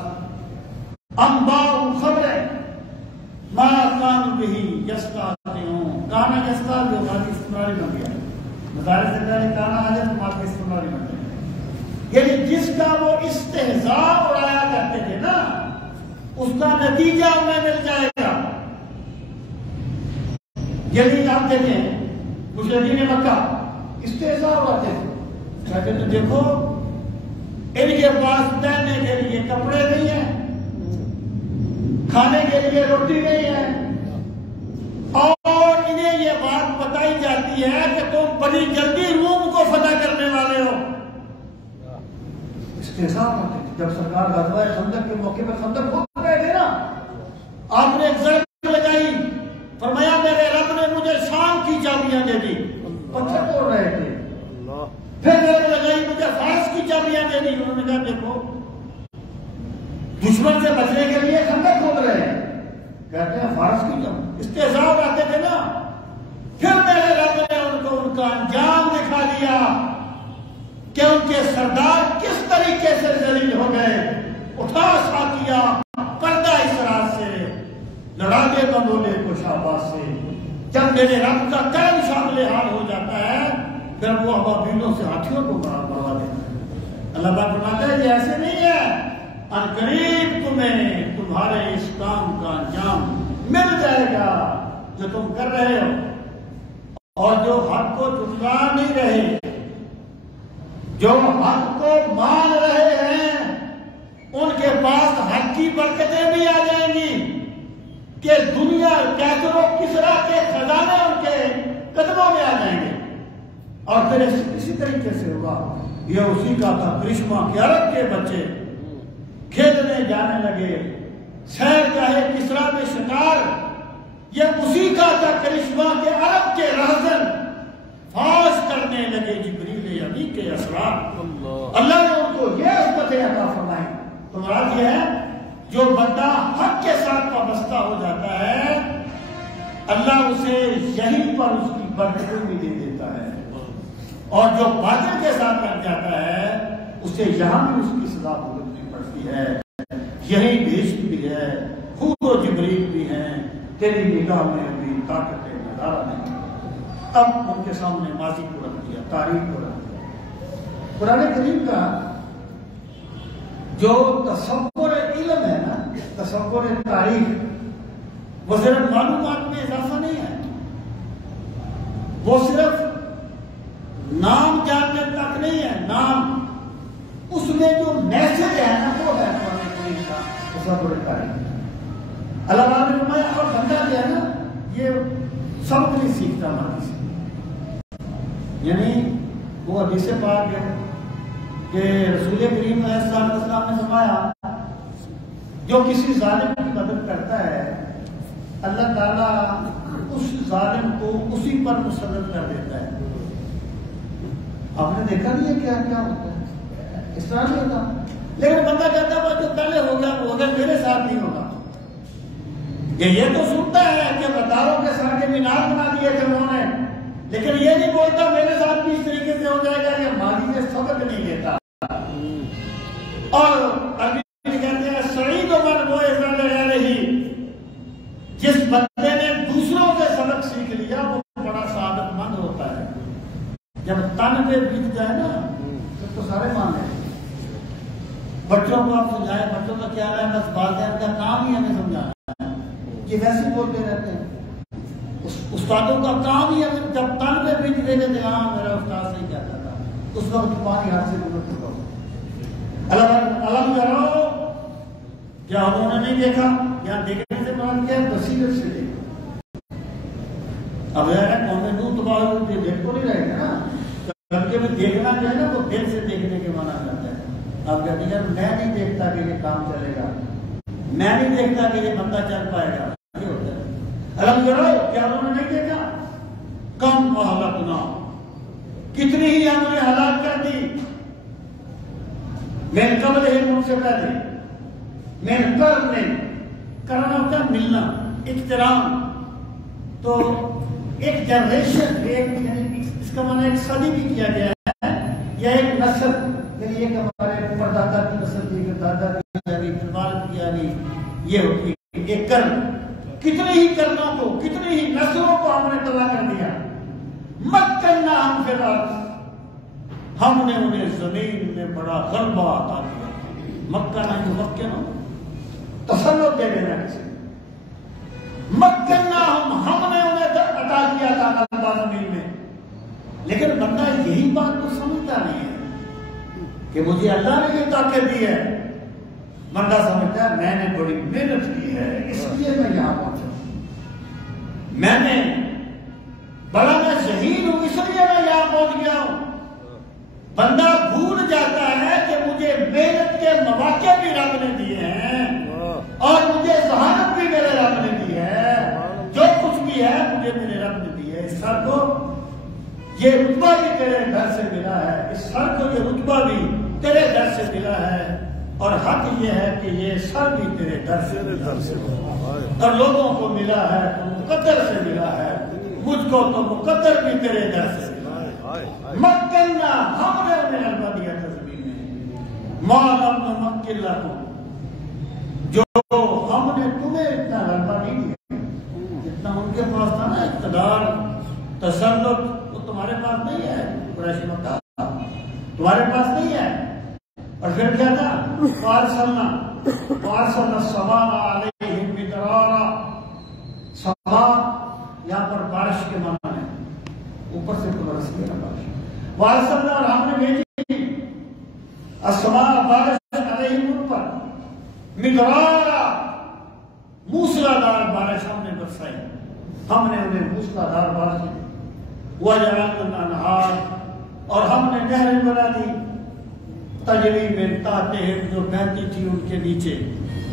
انباء خبریں، ما کانوا بہ یستہزئون، کانا یستہزئ ماضی استمراری بن گیا، مضارع سے پہلے کانا آ جائے تو ماضی استمراری بن گیا، یعنی جس کا وہ استہزاء اڑایا کرتے تھے نا اس کا نتیجہ انہیں مل جائے گا۔ یعنی آپ دیکھیں مشرکین مکہ استہزاء اڑاتے تھے، کہتے تھے دیکھو ان کے پاس پہننے کے لیے کپڑے نہیں ہیں، کھانے کے لیے روٹی نہیں ہے، اور انہیں یہ بات بتائی جاتی ہے کہ تم بڑی جلدی روم کو فتح کرنے والے ہو۔ استہزاء کرتے تھے۔ جب سرکار غزوہ خندق کے موقع پر خندق کھود رہے تھے نا، آپ نے ایک ضرب لگائی، فرمایا میرے رب نے مجھے شام کی چابیاں دے دی، پتھر توڑ رہے تھے، پھر ضرب لگائی مجھے فارس کی چابیاں دے دی، انہوں نے کہا دیکھو دشمن سے بچنے کے لیے خندق کھود رہے ہیں، کہتے ہیں فارس کی جنگ، استحزاء رہتے تھے نا، پھر میرے رب نے ان کو ان کا انجام دکھا دیا کہ ان کے سردار کس طریقے سے ذلیل ہو گئے، اٹھا ساتیا پردہ اسرار سے، لڑا دے بندولے کو شہباز سے۔ جب میرے رب کا کرم شامل حال ہو جاتا ہے پھر وہ ابابیلوں سے ہاتھیوں کو مروا دیتا ہے۔ اللہ تعالیٰ فرماتا ہے یہ ایسے نہیں ہے، عنقریب تمہیں تمہارے اس کام کا انجام مل جائے گا جو تم کر رہے ہو، اور جو حق کو جھٹلا نہیں رہے، جو حق کو مان رہے ہیں، ان کے پاس حق کی برکتیں بھی آ جائیں گی کہ دنیا کیسر و کسرا کے خزانے ان کے قدموں میں آ جائیں گے۔ اور پھر اسی طریقے سے ہوگا، یہ اسی کا تھا کرشمہ کہ عرب کے بچے کھیلنے جانے لگے، سیر گاہے کسرا میں شکار، یہ اسی کا تھا کرشمہ کہ عرب کے رہزن فاش کرنے لگے جبریل امی کے اسرار۔ اللہ نے ان کو یہ عصمتیں عطا فرمائی۔ تو مراد یہ ہے جو بندہ حق کے ساتھ وابستہ ہو جاتا ہے اللہ اسے یہیں پر اس کی برکتیں بھی دے دیتا ہے، اور جو باطل کے ساتھ لگ جاتا ہے اسے یہاں بھی اس کی سزا بھگتنی پڑتی ہے۔ یہی بھیشت بھی ہے، خود و جبریل بھی ہیں، تیری نگاہ میں ابھی طاقت نظارہ نہیں۔ اب ان کے سامنے ماضی کو رکھ دیا، تاریخ کو رکھ دیا۔ قرآن کریم کا جو تصور علم ہے نا، تصور تاریخ، وہ صرف معلومات میں اضافہ نہیں ہے، وہ صرف نام جاننے تک نہیں ہے، نام اس میں جو میسج ہے نا وہ ہے قرآن کریم کا تصور تاریخ۔ اللہ تعالیٰ نے فرمایا اور بندہ جو ہے نا یہ سب نہیں سیکھتا ماضی سے، یعنی وہ حدیث پاک ہے کہ رسول کریم علیہ السلام نے فرمایا جو کسی ظالم کی مدد کرتا ہے اللہ تعالیٰ اس ظالم کو اسی پر مسلط کر دیتا ہے۔ آپ نے دیکھا نہیں ہے کیا کیا ہوتا ہے، اس طرح نہیں ہوتا، لیکن بندہ کہتا ہے جو پہلے ہو گیا وہ اگر میرے ساتھ نہیں ہوگا۔ یہ تو سنتا ہے کہ غداروں کے ساتھ مینار بنا دیے تھے انہوں نے، لیکن یہ نہیں بولتا میرے ساتھ بھی اس طریقے سے ہو جائے گا، یہ ماضی سے سبق نہیں لیتا۔ اور ابھی کہتے ہیں سعید عمر وہ ایسا لگا رہی، جس بندے نے دوسروں سے سبق سیکھ لیا وہ بڑا سعادت مند ہوتا ہے۔ جب تن پہ بیت جائے نا تو سارے مان لیں۔ بچوں کو آپ سمجھائیں، بچوں کا کیا ہے بس والدین کا کام ہی ہمیں سمجھانا ہے، یہ ویسے بولتے رہتے ہیں۔ استادوں کا کام ہی ہے جب تن پہ بیت دے گے ہاں میرا استاد صحیح کہتا تھا، اس وقت پانی ہاتھ سے گزر چکا ہو۔ الگ کرو کیا انہوں نے نہیں دیکھا، یا دیکھنے سے مراد کیا بصیرت سے دیکھا۔ اب ظاہر ہے قوم نوح تباہ ہوئی تو دیکھ کو نہیں رہے گا نا، کبھی کبھی دیکھنا جو ہے نا وہ دل سے دیکھنے کے مانا جاتا ہے۔ آپ کہتے ہیں میں نہیں دیکھتا کہ یہ کام چلے گا، میں نہیں دیکھتا کہ یہ بندہ چل پائے گا، یہ ہوتا ہے۔ الگ کرو کیا انہوں نے نہیں دیکھا، کم اہلکنا کتنی ہی ہم نے ہلاک کر دی، میں قبل ہے ان سے پہلے، میں کرنے کرنا ہوتا ہے ملنا، احترام۔ تو ایک جنریشن اس کا معنی ایک صدی بھی کیا گیا ہے، یا ایک نسل، یعنی ایک ہمارے پردادا کی نسل تھی، پھر دادا کی آ گئی، پھر والد کی آ گئی، یہ ہوتی ہے ایک کرن۔ کتنے ہی کرنوں کو، کتنی ہی نسلوں کو ہم نے تباہ کر دیا۔ مت کرنا ہم فی الارض، ہم نے انہیں زمین میں بڑا غلبہ عطا کیا۔ مکہ نہ ممکن ہو، تسلط دے دینا کسی، مت کرنا ہم نے انہیں عطا کیا تھا غلبہ زمین میں۔ لیکن بندہ یہی بات تو سمجھتا نہیں ہے کہ مجھے اللہ نے یہ طاقت دی ہے۔ بندہ سمجھتا ہے میں نے بڑی محنت کی ہے اس لیے میں یہاں پہنچا، میں نے بڑا میں شہید ہوں اس لیے میں یہاں پہنچ گیا ہوں۔ بندہ بھول جاتا ہے کہ مجھے محنت کے مواقع بھی رب نے دیے ہیں اور مجھے ذہانت بھی میرے رب نے دی ہے، جو کچھ بھی ہے مجھے میرے رب نے دی ہے۔ اس سر کو یہ رتبہ بھی تیرے گھر سے ملا ہے، اس سر کو یہ رتبہ بھی تیرے گھر سے ملا ہے۔ اور حق یہ ہے کہ یہ سر بھی تیرے در سے اور لوگوں کو ملا ہے تو مقدر سے ملا ہے، مجھ کو تو مقدر بھی تیرے در سے مکنہ، ہم نے انہیں غلبہ دیا تھا زمین میں، ما لم نمکن لکم، جو ہم نے تمہیں اتنا غلبہ نہیں دیا جتنا ان کے پاس تھا نا اقتدار تسلط، وہ تمہارے پاس نہیں ہے قریش مکہ، تمہارے پاس نہیں ہے۔ اور پھر کیا تھا؟ وَأَرْسَلْنَا السَّمَاءَ عَلَيْهِمْ مِدْرَارًا، سما یہاں پر بارش کے معنی ہے، اوپر سے برس گیا بارش۔ وَأَرْسَلْنَا، اور ہم نے بھیجی السماء، بارش علیہم ان پر، مدرارا، موسلادھار بارش ہم نے برسائی، ہم نے انہیں موسلادھار بارش دی۔ وَجَعَلْنَا الْأَنْهَارَ، اور ہم نے نہریں بنا دی، تجری من تحتہم، جو بہتی تھی ان کے نیچے،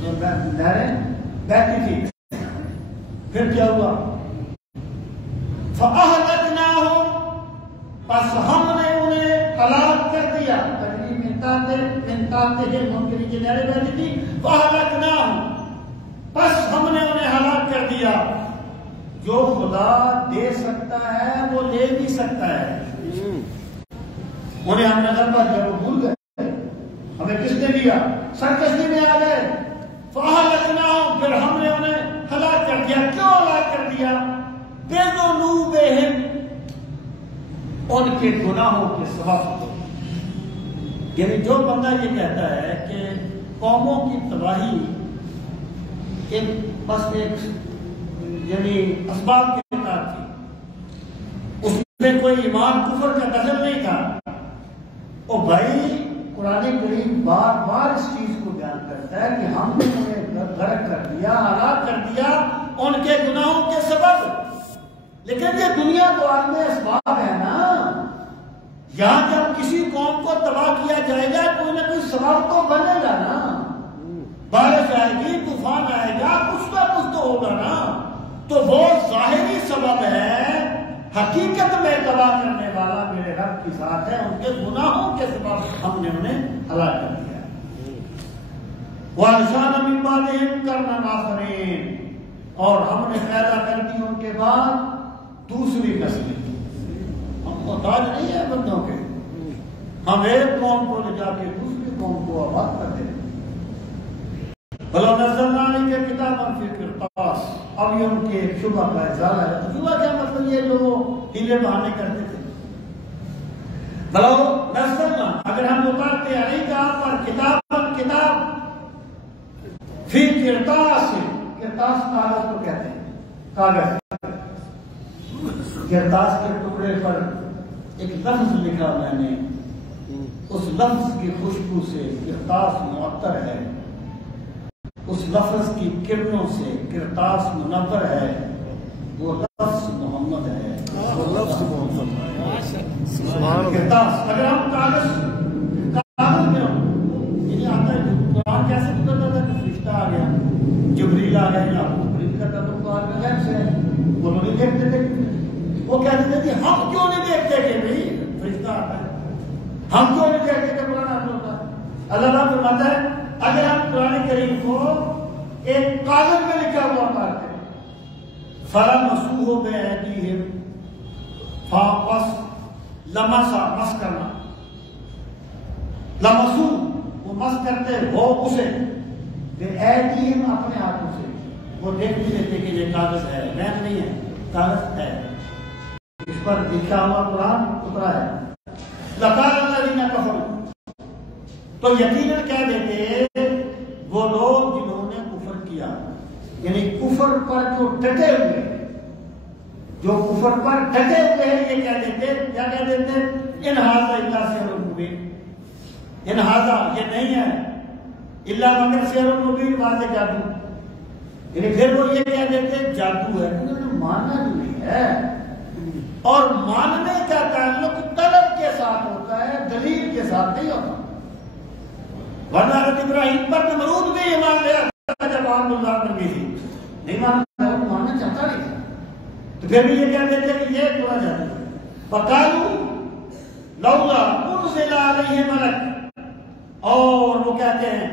جو نہریں بہتی تھی۔ پھر کیا ہوا؟ فَأَهْلَكْنَاهُمْ، بس ہم نے انہیں ہلاک کر دیا، تجری من تحتہم، ان کے نیچے نہریں بہتی تھی، فَأَهْلَكْنَاهُمْ، بس ہم نے انہیں ہلاک کر دیا۔ جو خدا دے سکتا ہے وہ لے بھی سکتا ہے، انہیں ہم نے غلبہ دیا، وہ بھول گئے، ہمیں کس نے دیا؟ سرکشی میں آ گئے۔ فَأَهْلَكْنَاهُمْ، پھر ہم نے انہیں ہلاک کر دیا۔ کیوں ہلاک کر دیا؟ بِذُنُوبِهِمْ، ان کے گناہوں کے سبب۔ یعنی جو بندہ یہ کہتا ہے کہ قوموں کی تباہی بس ایک یعنی اسباب کے ساتھ تھی، اس میں کوئی ایمان کفر کا دخل نہیں تھا، او بھائی قرآن کریم بار بار اس چیز کو بیان کرتا ہے کہ ہم نے انہیں غرق کر دیا، ہلاک کر دیا ان کے گناہوں کے سبب۔ لیکن یہ دنیا تو عالم اسباب ہے نا، یہاں جب کسی قوم کو تباہ کیا جائے گا کوئی نہ کوئی سبب تو بنے گا نا، بارش آئے گی، طوفان آئے گا، کچھ نہ کچھ تو ہوگا نا۔ تو وہ ظاہری سبب ہے، حقیقت میں تباہ کرنے والا میرے رب کی ذات ہے، ان کے گناہوں کے سبب ہم نے انہیں ہلاک کر دیا۔ وَأَنشَأْنَا مِن بَعْدِهِمْ قَرْنًا آخَرِينَ، اور ہم نے پیدا کر دی ان کے بعد دوسری نسلیں۔ ہم محتاج نہیں ہیں بندوں کے، ہم ایک قوم کو لے جا کے دوسری قوم کو آباد کر دیں۔ بلو نزلنا علیک کتابا فی قرطاس، اب یہ ان کے ایک شبہ کا ازالہ ہے۔ شبہ کیا مطلب؟ یہ جو ہیلے بہانے کرتے تھے۔ بلو نزلنا، اگر ہم اتارتے علیک آپ پر کتابا، کتاب فی قرطاس، قرطاس کاغذ کو کہتے ہیں، کاغذ، قرطاس کے ٹکڑے پر ایک لفظ لکھا میں نے، اس لفظ کی خوشبو سے قرطاس معطر ہے، اس لفظ کی کرنوں سے قرطاس منور ہے، وہ لفظ محمد ہے، وہ لفظ محمد ہے۔ قرطاس، اگر ہم کاغذ میں یہ آتا ہے، قرآن کیسے گزرتا تھا کہ فرشتہ آ گیا، جبریل آ گیا، یا جبریل کا تعلق قرآن میں غیب سے ہے، وہ نہیں دیکھتے تھے، وہ کہتے تھے ہم کیوں نہیں دیکھتے کہ بھائی فرشتہ آتا ہے، ہم کیوں نہیں دیکھتے کہ قرآن آتا ہوتا ہے؟ اللہ تعالیٰ فرماتا ہے اگر ہم قرآن کریم کو ایک کاغذ میں لکھا ہوا پاتے فَلَمَسُوهُ بِأَيْدِيهِمْ، فَاقَصْ لَمَسَا، مس کرنا، لَمَسُو، وہ مس کرتے وہ اسے، بِأَيْدِيهِمْ، اپنے ہاتھوں سے، وہ دیکھ بھی لیتے کہ یہ کاغذ ہے، مین نہیں ہے، کاغذ ہے، اس پر لکھا ہوا قرآن اترا ہے۔ لَقَالَ الَّذِينَ كَفَرُوا، تو یقیناً کہہ دیتے وہ لوگ جنہوں نے کفر کیا، یعنی کفر پر جو ڈٹے ہوئے، جو کفر پر ڈٹے ہوئے ہیں، یہ کہہ دیتے، کیا کہہ دیتے؟ ان ھذا الا سحر مبین، ان ھذا، یہ نہیں ہے، الا مگر سحر مبین، واضح جادو، یعنی پھر وہ یہ کہہ دیتے جادو ہے، انہوں نے ماننا جو نہیں ہے، اور ماننے کا تعلق طلب کے ساتھ ہوتا ہے، دلیل کے ساتھ نہیں ہوتا۔ ورنہ حضرت ابراہیم پر نمرود بھی ایمان لے آتا جب آگ گزار کر گئی تھی، نہیں مانتا، وہ ماننا چاہتا نہیں تھا، تو پھر بھی یہ کہہ دیتے کہ یہ پورا جاتا ہے۔ فَقَالُوا لَوْلَا أُنزِلَ عَلَيْهِ مَلَكٌ، اور وہ کہتے ہیں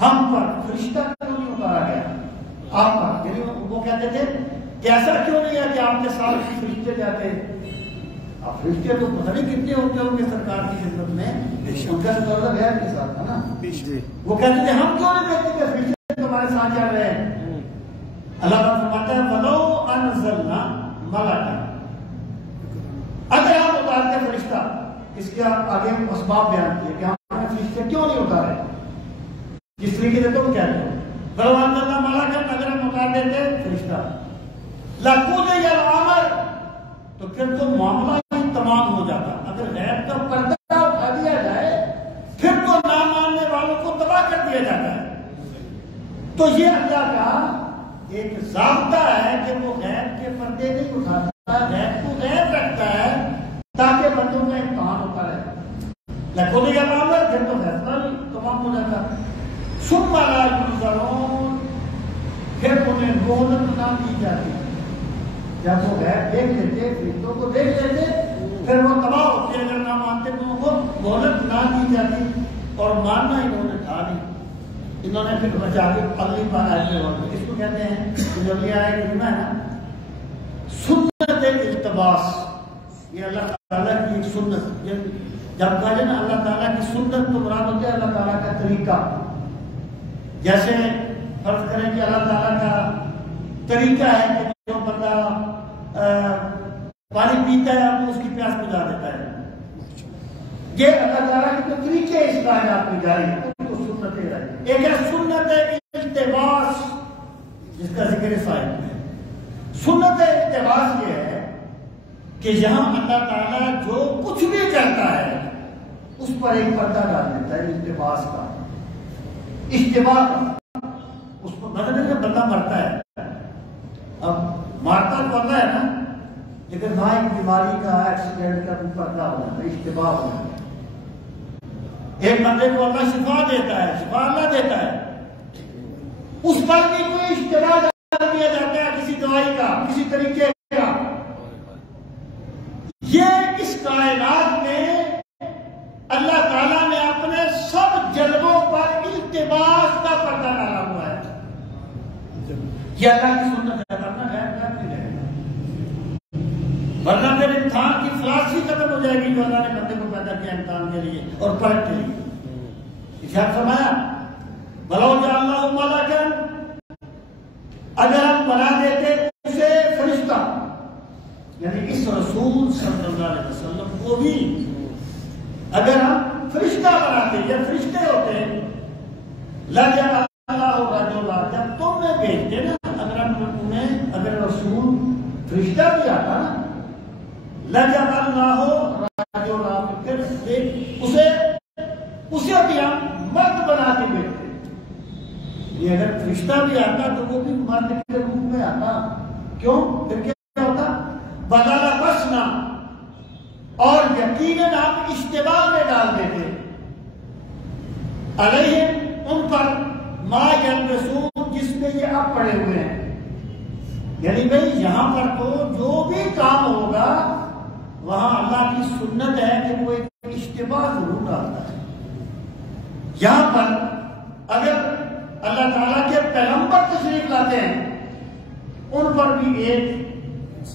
ہم پر فرشتہ کیوں نہیں اتارا گیا آپ پر، یعنی وہ کہتے تھے کہ ایسا کیوں نہیں ہے کہ آپ کے ساتھ فرشتے جاتے؟ اب فرشتے تو پتہ نہیں کتنے ہوتے ہوں گے سرکار کی خدمت میں، ان کا سوال غیر کے ساتھ تھا نا، وہ کہتے تھے ہم کیوں نہیں دیکھتے کہ فرشتے تمہارے ساتھ جا رہے ہیں؟ اللہ تعالیٰ فرماتا ہے وَلَوْ أَنزَلْنَا مَلَكًا، اگر ہم اتارتے فرشتہ، اس کے آگے اسباب بیان کیے کہ ہم نے فرشتے کیوں نہیں اتارے، جس طریقے سے تم کہتے ہو وَلَوْ أَنزَلْنَا مَلَكًا، اگر ہم اتار دیتے فرشتہ لَقُضِيَ الْأَمْرُ، تو پھر تو معاملہ ہی تمام ہو جاتا۔ اگر غیب کا پردہ اٹھا دیا جائے پھر تو نہ ماننے والوں کو تباہ کر دیا جاتا ہے۔ تو یہ اللہ کا ایک ضابطہ ہے کہ وہ غیب کے پردے نہیں اٹھاتا، غیب کو غیب رکھتا ہے تاکہ بندوں کا امتحان ہوتا رہے۔ لَقُضِيَ الْأَمْرُ، پھر تو فیصلہ بھی تمام ہو جاتا ہے۔ ثُمَّ لَا يُنظَرُونَ، پھر انہیں مہلت نہ دی جاتی۔ جب وہ غیب دیکھ لیتے، فرشتوں کو دیکھ لیتے، پھر وہ تباہ ہوتے، اگر نہ مانتے تو ان کو مہلت نہ دی جاتی، اور ماننا انہوں نے تھا نہیں، انہوں نے پھر بچا کے اگلی بار آئے تھے۔ اس کو کہتے ہیں جو یہ آئے کلمہ ہے نا سنت التباس، یہ اللہ تعالیٰ کی ایک سنت، جب کہا جائے نا اللہ تعالیٰ کی سنت تو مراد ہوتا ہے اللہ تعالیٰ کا طریقہ۔ جیسے فرض کریں کہ اللہ تعالیٰ کا طریقہ ہے کہ جو بندہ پانی پیتا ہے آپ کو اس کی پیاس بجھا دیتا ہے، یہ اللہ تعالیٰ کے جو طریقے اس کائنات میں جاری ہیں ان کو سنتیں رہی۔ ایک ہے سنت التباس جس کا ذکر صاحب ہے۔ سنت التباس یہ ہے کہ یہاں اللہ تعالیٰ جو کچھ بھی کرتا ہے اس پر ایک پردہ ڈال دیتا ہے التباس کا، اشتباہ کا۔ اس کو بدلنے میں بندہ مرتا ہے، اب مارتا تو اللہ ہے نا، لیکن وہاں ایک بیماری کا ایکسیڈنٹ کا بھی پردہ ہو جاتا ہے، اشتباہ ہو جاتا ہے۔ ایک بندے کو اللہ شفا دیتا ہے، شفا اللہ دیتا ہے، اس پر بھی کوئی اشتباہ ڈال دیا جاتا ہے کسی دوائی کا، کسی طریقے کا۔ یہ اس کائنات میں اللہ تعالیٰ نے اپنے سب جلووں پر التباس کا پردہ ڈالا ہوا ہے۔ یہ اللہ کی سنت ہے، ورنہ غیر نہیں رہے گا، ورنہ پھر امتحان کی فلاسفی ختم ہو جائے گی جو اللہ نے بندے کو پیدا کیا امتحان کے لیے اور پرکھ کے لیے۔ ارشاد فرمایا وَلَوْ جَعَلْنَاهُ مَلَكًا، اگر ہم بنا دیتے اسے فرشتہ، یعنی اس رسول صلی اللہ علیہ وسلم کو بھی اگر ہم فرشتہ بناتے یا فرشتے ہوتے لَجَعَلْنَاهُ رَجُلًا، جب تم نے بھیجتے نا، اگر رسول فرشتہ بھی آتا نا لَجَعَلْنَاهُ رَجُلًا، پھر اسے بھی ہم مرد بنا کے بھیجتے۔ یہ اگر فرشتہ بھی آتا تو وہ بھی مرد کے روپ میں آتا، کیوں؟ پھر کیا ہوتا؟ بدل بسنا، اور یقیناً ہم اشتباہ میں ڈال دیتے علیہم، ان پر ما یلبسون، جس میں یہ اب پڑے ہوئے ہیں۔ یعنی بھئی یہاں پر تو جو بھی کام ہوگا وہاں اللہ کی سنت ہے کہ وہ ایک اشتباہ ضرور ڈالتا ہے۔ یہاں پر اگر اللہ تعالیٰ کے پیغمبر تشریف لاتے ہیں ان پر بھی ایک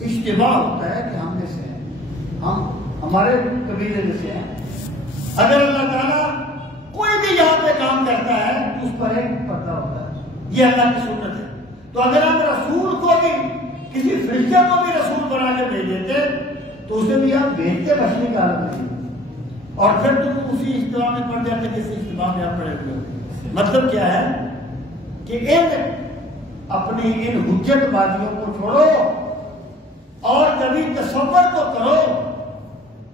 اشتباہ ہوتا ہے کہ ہم میں سے ہیں، ہم ہمارے قبیلے میں سے ہیں۔ اگر اللہ تعالیٰ کوئی بھی یہاں پہ کام کرتا ہے اس پر ایک پردہ ہوتا ہے، یہ اللہ کی سنت ہے۔ تو اگر ہم رسول کو بھی، کسی فرشتے کو بھی رسول بنا کے بھیج دیتے تو اسے بھی آپ بھیجتے بچنے کا حالت نہیں، اور پھر تم اسی اجتماع میں پڑ جاتے کہ اسی اجتماع میں آپ پڑے ہوئے۔ مطلب کیا ہے کہ اپنی ان حجت بازیوں کو چھوڑو اور کبھی تصور کو کرو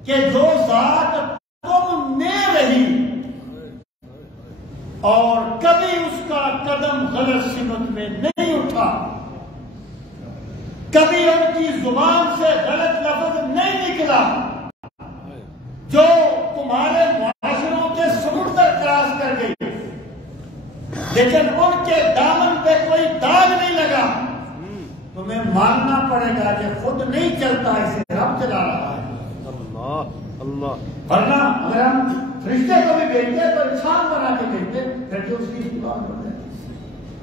کہ جو ذات تم میں رہی اور کبھی اس کا قدم غلط سمت میں نہیں اٹھا، کبھی ان کی زبان سے غلط لفظ نہیں نکلا، جو تمہارے معاشروں کے سمندر کراس کر گئی لیکن ان کے دامن پہ کوئی داغ نہیں لگا، تمہیں ماننا پڑے گا کہ خود نہیں چلتا، اسے رب چلا رہا ہے۔ ورنہ اگر ہم فرشتے کو بھی بھیجتے تو انسان بنا کے بھیجتے پھر جو اس کی قرآن پڑھ دیتے.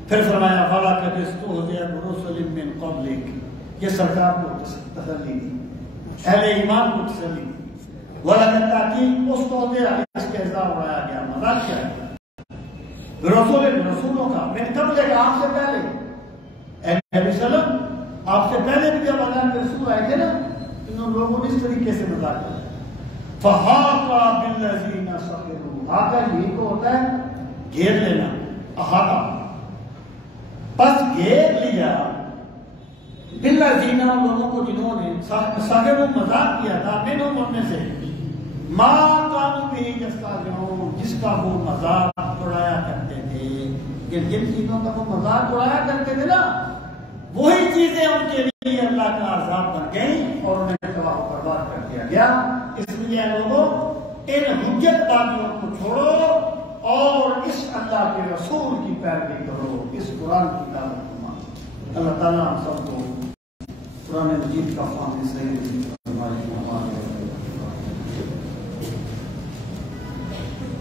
پھر فرمایا فَلَا كَدِسْتُهْزِئَ بِرُسُلٍ مِّن قَبْلِكَ، یہ سرکار کو تسلی دی، اہل ایمان کو تسلی دی. وَلَكَدْ تَأْتِيكُمْ اسْتُهْزِئَ، اس کے اعزاز اڑایا گیا. مذاق کیا ہے؟ رسولوں کا من قبل کا، آپ سے پہلے اے نبی صلی اللہ علیہ وسلم، آپ سے پہلے بھی جب اللہ کے رسول آئے تھے نا، انہوں لوگوں نے اس طریقے سے مذاق کیا. فَحَاقَ بِالَّذِينَ سَخِرُوا، حاقہ یہی کو ہوتا ہے گھیر لینا، احاطہ. پس گھیر لیا بالذین، ان لوگوں کو جنہوں نے سخروا مذاق کیا تھا، منہم ان میں سے، ما کانوا بہ یستہزئون، جس کا وہ مذاق اڑایا کرتے تھے. جن چیزوں کا وہ مذاق اڑایا کرتے تھے نا، وہی چیزیں ان کے لیے اللہ کا عذاب بن گئی اور انہیں تباہ و برباد کر دیا گیا. اس لیے لوگوں ان حجت باتوں کو چھوڑو اور اس اللہ کے رسول کی پیروی کرو، اس قرآن کی دعوت فرماؤ. اللہ تعالیٰ ہم سب کو قرآن مجید کا فہم صحیح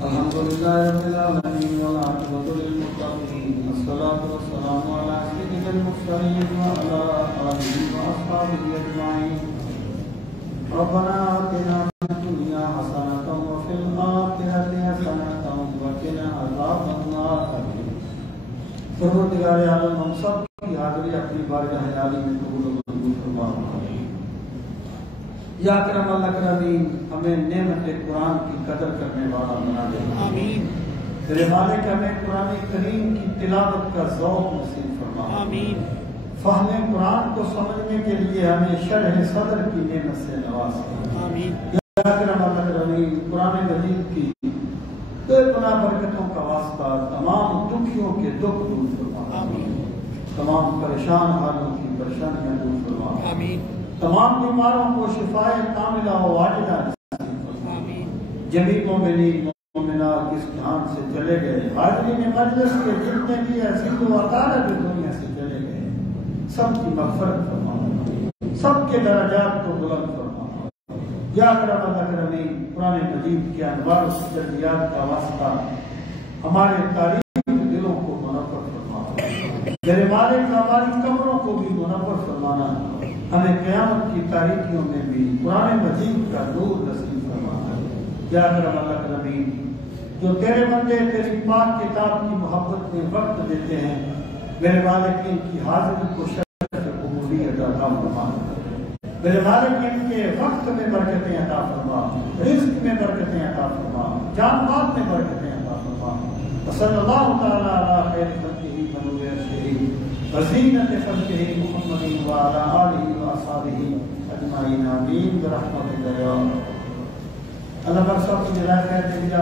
الحمدللہ رب العالمین والعاقبۃ للمتقین والصلاة والسلام علی سید المرسلین وعلی آلہ واصحابہ اجمعین. ربنا آتنا فی الدنیا حسنۃ وفی الآخرۃ حسنۃ وقنا عذاب النار. پروردگار عالم ہم سب کی حاضری اپنی بارگاہ عالی میں قبول و منظور فرما. یا اکرم الاکرمین، ہمیں نعمت قرآن کی قدر کرنے والا بنا دے. آمین. میرے مالک ہمیں قرآن کریم کی تلاوت کا ذوق نصیب فرما. آمین. فہم قرآن کو سمجھنے کے لیے ہمیں شرح صدر کی نعمت سے نواز. آمین. یا اکرم الاکرمین، قرآن مجید کی بے پناہ برکتوں کا واسطہ تمام دکھیوں کے دکھ دور فرما. آمین. تمام پریشان حالوں کی پریشانیاں دور فرما. آمین. تمام بیماروں کو شفائے کاملہ و واجدہ نصیب فرما. آمین. جمیع مومنین مومنات اس جہان سے چلے گئے، حاضرین مجلس کے جتنے بھی عزیز و اقارب دنیا سے چلے گئے، سب کی مغفرت فرما، سب کے درجات کو بلند فرما. یا اکرم الاکرمین، قرآن مجید کے انوار و تجلیات کا واسطہ ہمارے تاریخ دلوں کو منور فرما. میرے مالک ہماری قبروں کو بھی منور فرمانا، ہمیں قیامت کی تاریکیوں میں بھی قرآن مجید کا نور نصیب فرمانا. یا اکرم الاکرمین، جو تیرے بندے تیری پاک کتاب کی محبت میں وقت دیتے ہیں، میرے مالک ان کی حاضری کو شرف قبولیت عطا فرما. میرے مالک ان کے وقت میں برکتیں عطا فرما، رزق میں برکتیں عطا فرما، جان مال میں برکتیں عطا فرما. صلی اللہ تعالی علی خیر خلقہ منور عرشہ وزینت خلقہ محمد وعلی آلہ واصحابہ اجمعین. آمین برحمتک یا اللہ. اللہ پر سب کو جزائے خیر دے.